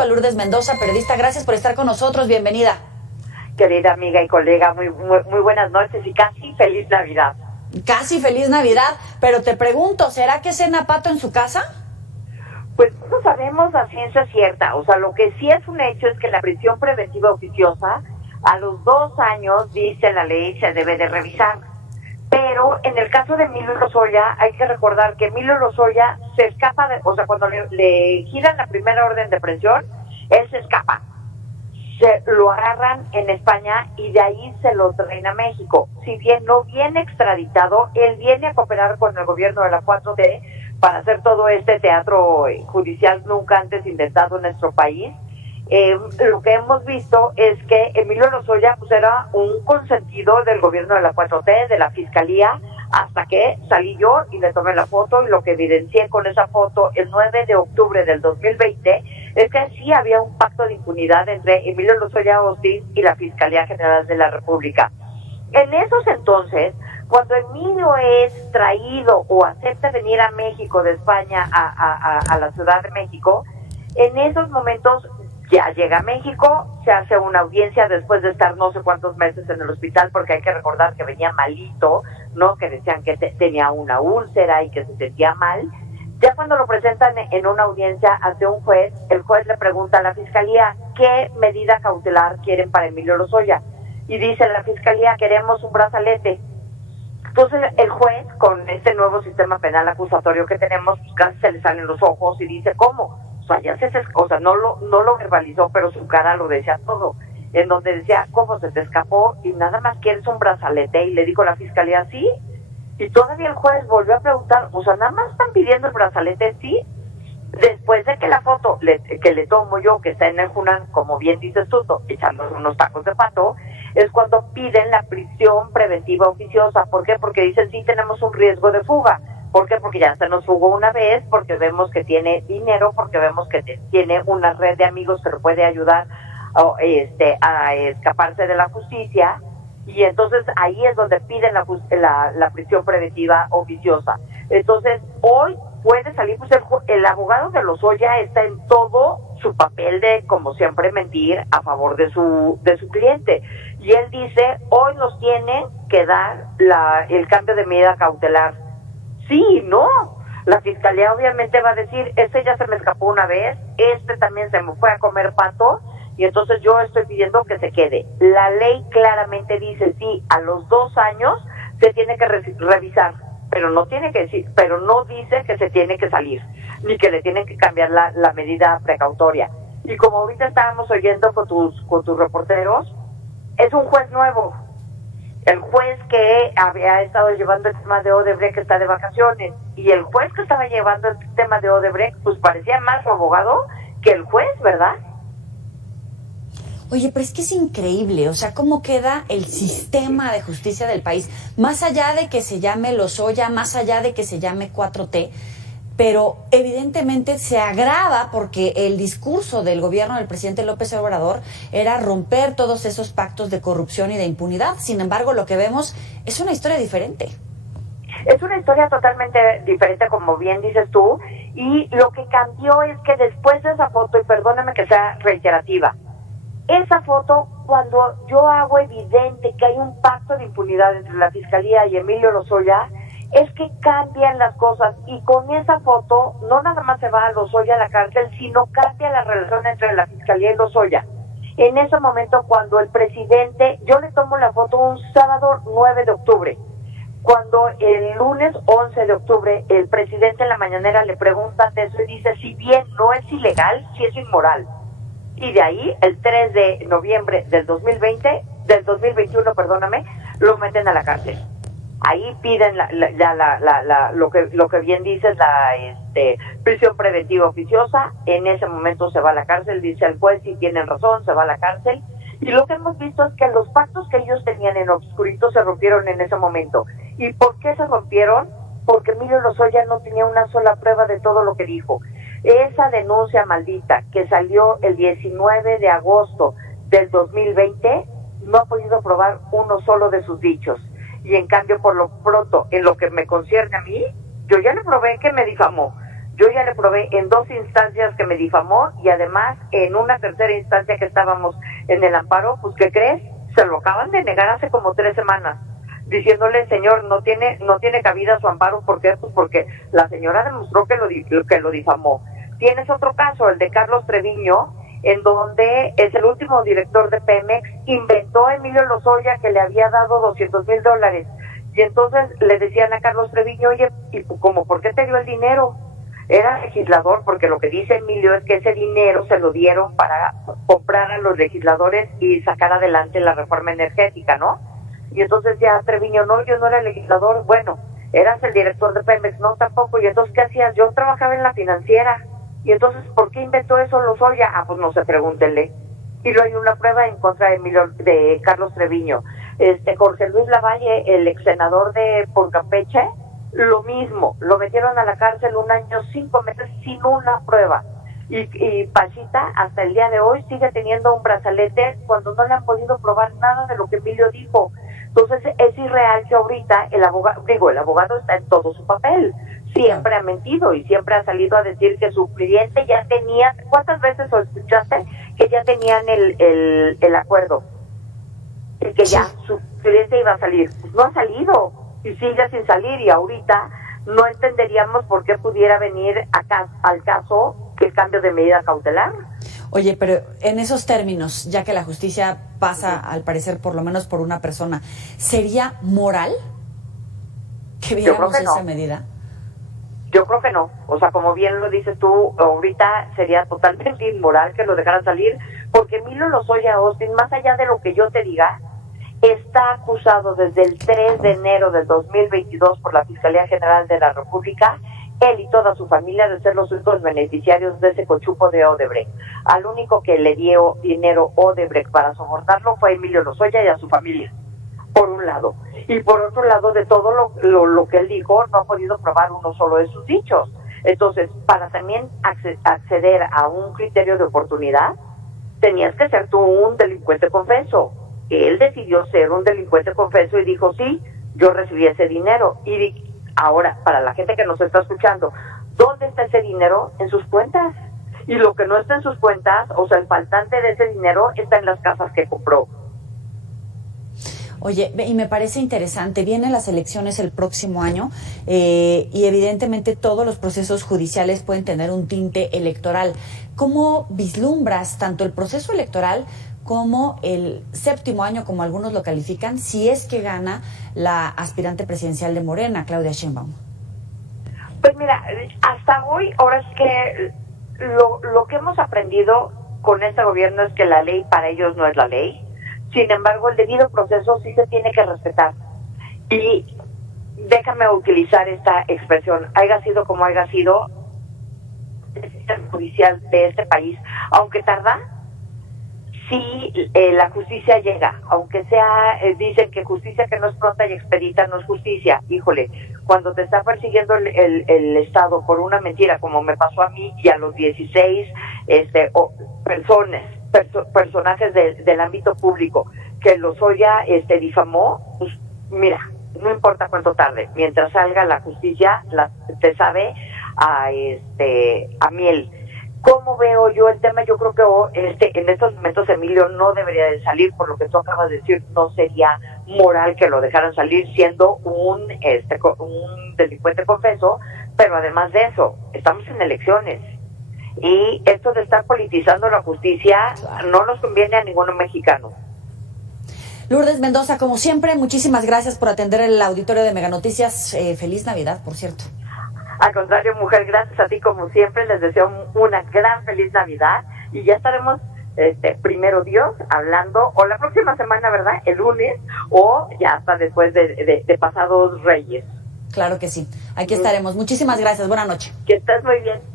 a Lourdes Mendoza, periodista. Gracias por estar con nosotros. Bienvenida. Querida amiga y colega, muy buenas noches y casi feliz Navidad. Casi feliz Navidad, pero te pregunto, ¿será que cena Pato en su casa? Pues no sabemos a ciencia cierta, o sea, lo que sí es un hecho es que la prisión preventiva oficiosa a los 2 años, dice la ley, se debe de revisar. Pero en el caso de Emilio Lozoya, hay que recordar que Emilio Lozoya se escapa, o sea, cuando le giran la primera orden de prisión, él se escapa. Se lo agarran en España y de ahí se lo traen a México. Si bien no viene extraditado, él viene a cooperar con el gobierno de la 4T para hacer todo este teatro judicial nunca antes inventado en nuestro país. Lo que hemos visto es que Emilio Lozoya pues era un consentido del gobierno de la 4T, de la Fiscalía, hasta que salí yo y le tomé la foto, y lo que evidencié con esa foto el 9 de octubre del 2020 es que sí había un pacto de impunidad entre Emilio Lozoya Austin y la Fiscalía General de la República. En esos entonces, cuando Emilio es traído o acepta venir a México de España a la Ciudad de México, en esos momentos ya llega a México, se hace una audiencia después de estar no sé cuántos meses en el hospital, porque hay que recordar que venía malito, ¿no? Que decían que tenía una úlcera y que se sentía mal. Ya cuando lo presentan en una audiencia ante un juez, el juez le pregunta a la Fiscalía qué medida cautelar quieren para Emilio Lozoya. Y dice la Fiscalía, queremos un brazalete. Entonces el juez, con este nuevo sistema penal acusatorio que tenemos, pues casi se le salen los ojos y dice, ¿cómo? O sea, no lo verbalizó, pero su cara lo decía todo. En donde decía, ¿cómo se te escapó? Y nada más quieres un brazalete. Y le dijo la Fiscalía, sí. Y todavía el juez volvió a preguntar, o sea, nada más están pidiendo el brazalete, sí. Después de que la foto que le tomo yo, que está en el Junán, como bien dices tú, echando unos tacos de pato, es cuando piden la prisión preventiva oficiosa. ¿Por qué? Porque dicen, sí, tenemos un riesgo de fuga. ¿Por qué? Porque ya se nos fugó una vez, porque vemos que tiene dinero, porque vemos que tiene una red de amigos que lo puede ayudar a escaparse de la justicia, y entonces ahí es donde piden la prisión preventiva oficiosa. Entonces, hoy puede salir, pues el abogado de Lozoya está en todo su papel de, como siempre, mentir a favor de su cliente. Y él dice, hoy nos tiene que dar el cambio de medida cautelar. Sí, no. La Fiscalía obviamente va a decir, ya se me escapó una vez, también se me fue a comer pato, y entonces yo estoy pidiendo que se quede. La ley claramente dice, sí, a los 2 años se tiene que revisar, pero no dice que se tiene que salir, ni que le tienen que cambiar la medida precautoria. Y como ahorita estábamos oyendo con tus reporteros, es un juez nuevo. El juez que había estado llevando el tema de Odebrecht está de vacaciones, y el juez que estaba llevando el tema de Odebrecht pues parecía más su abogado que el juez, ¿verdad? Oye, pero es que es increíble, o sea, cómo queda el sistema de justicia del país, más allá de que se llame Lozoya, más allá de que se llame 4T, pero evidentemente se agrava porque el discurso del gobierno del presidente López Obrador era romper todos esos pactos de corrupción y de impunidad. Sin embargo, lo que vemos es una historia diferente. Es una historia totalmente diferente, como bien dices tú, y lo que cambió es que después de esa foto, y perdóname que sea reiterativa, esa foto, cuando yo hago evidente que hay un pacto de impunidad entre la Fiscalía y Emilio Lozoya, es que cambian las cosas, y con esa foto no nada más se va a Lozoya a la cárcel, sino cambia la relación entre la Fiscalía y Lozoya. En ese momento, cuando el presidente, yo le tomo la foto un sábado 9 de octubre, cuando el lunes 11 de octubre el presidente en la mañanera le pregunta de eso y dice, si bien no es ilegal, sí es inmoral. Y de ahí, el 3 de noviembre del 2021, lo meten a la cárcel. Ahí piden lo que bien dices, prisión preventiva oficiosa. En ese momento se va a la cárcel, dice el juez, si tienen razón, se va a la cárcel. Y lo que hemos visto es que los pactos que ellos tenían en obscurito se rompieron en ese momento. ¿Y por qué se rompieron? Porque Emilio Lozoya no tenía una sola prueba de todo lo que dijo. Esa denuncia maldita que salió el 19 de agosto del 2020 no ha podido probar uno solo de sus dichos. Y en cambio, por lo pronto, en lo que me concierne a mí, yo ya le probé que me difamó. Yo ya le probé en 2 instancias que me difamó y además en una tercera instancia que estábamos en el amparo, pues ¿qué crees? Se lo acaban de negar hace como 3 semanas, diciéndole, señor, no tiene cabida su amparo. ¿Por qué? Pues porque la señora demostró que lo difamó. Tienes otro caso, el de Carlos Treviño, en donde es el último director de Pemex, inventó a Emilio Lozoya que le había dado $200,000. Y entonces le decían a Carlos Treviño, oye, ¿y cómo, por qué te dio el dinero? Era legislador, porque lo que dice Emilio es que ese dinero se lo dieron para comprar a los legisladores y sacar adelante la reforma energética, ¿no? Y entonces ya Treviño, no, yo no era legislador. Bueno, eras el director de Pemex, no, tampoco. Y entonces, ¿qué hacías? Yo trabajaba en la financiera. Y entonces, ¿por qué inventó eso Lozoya? Ah, pues no sé, pregúntenle. Y luego hay una prueba en contra de Carlos Treviño. Jorge Luis Lavalle, el ex senador por Campeche, lo mismo, lo metieron a la cárcel 1 año, 5 meses sin una prueba. Y Pachita hasta el día de hoy sigue teniendo un brazalete cuando no le han podido probar nada de lo que Emilio dijo. Entonces es irreal que ahorita el abogado está en todo su papel. Siempre ha mentido y siempre ha salido a decir que su cliente ya tenía, ¿cuántas veces lo escuchaste? Que ya tenían el acuerdo. Y que ya su cliente iba a salir. Pues no ha salido y sigue sin salir, y ahorita no entenderíamos por qué pudiera venir al caso que el cambio de medida cautelar. Oye, pero en esos términos, ya que la justicia pasa, al parecer, por lo menos por una persona, ¿sería moral que viéramos esa medida? Yo creo que no. O sea, como bien lo dices tú, ahorita sería totalmente inmoral que lo dejaran salir, porque Emilio Lozoya Austin, más allá de lo que yo te diga, está acusado desde el 3 de enero del 2022 por la Fiscalía General de la República, él y toda su familia, de ser los únicos beneficiarios de ese cochupo de Odebrecht. Al único que le dio dinero Odebrecht para sobornarlo fue Emilio Lozoya y a su familia, por un lado. Y por otro lado, de todo lo que él dijo, no ha podido probar uno solo de sus dichos. Entonces, para también acceder a un criterio de oportunidad, tenías que ser tú un delincuente confeso. Él decidió ser un delincuente confeso y dijo, sí, yo recibí ese dinero. Y ahora, para la gente que nos está escuchando, ¿dónde está ese dinero? En sus cuentas. Y lo que no está en sus cuentas, o sea, el faltante de ese dinero, está en las casas que compró. Oye, y me parece interesante, vienen las elecciones el próximo año y evidentemente todos los procesos judiciales pueden tener un tinte electoral. ¿Cómo vislumbras tanto el proceso electoral como el 7º año, como algunos lo califican, si es que gana la aspirante presidencial de Morena, Claudia Sheinbaum? Pues mira, hasta hoy, ahora es que lo que hemos aprendido con este gobierno es que la ley para ellos no es la ley. Sin embargo, el debido proceso sí se tiene que respetar. Y déjame utilizar esta expresión, haya sido como haya sido, el sistema judicial de este país, aunque tarda, sí la justicia llega, aunque sea, dicen que justicia que no es pronta y expedita no es justicia. Híjole, cuando te está persiguiendo el Estado por una mentira, como me pasó a mí y a los 16 personajes del ámbito público que Lozoya difamó, pues mira, no importa cuánto tarde, mientras salga la justicia, te sabe a miel. ¿Cómo veo yo el tema? Yo creo que en estos momentos Emilio no debería de salir, por lo que tú acabas de decir, no sería moral que lo dejaran salir siendo un delincuente confeso, pero además de eso, estamos en elecciones. Y esto de estar politizando la justicia no nos conviene a ninguno mexicano. Lourdes Mendoza, como siempre, muchísimas gracias por atender el auditorio de Mega Noticias. Feliz Navidad, por cierto. Al contrario, mujer, gracias a ti como siempre. Les deseo una gran feliz Navidad y ya estaremos, primero Dios, hablando, o la próxima semana, ¿verdad? El lunes, o ya hasta después de pasados Reyes. Claro que sí. Aquí estaremos. Muchísimas gracias. Buenas noches. Que estés muy bien.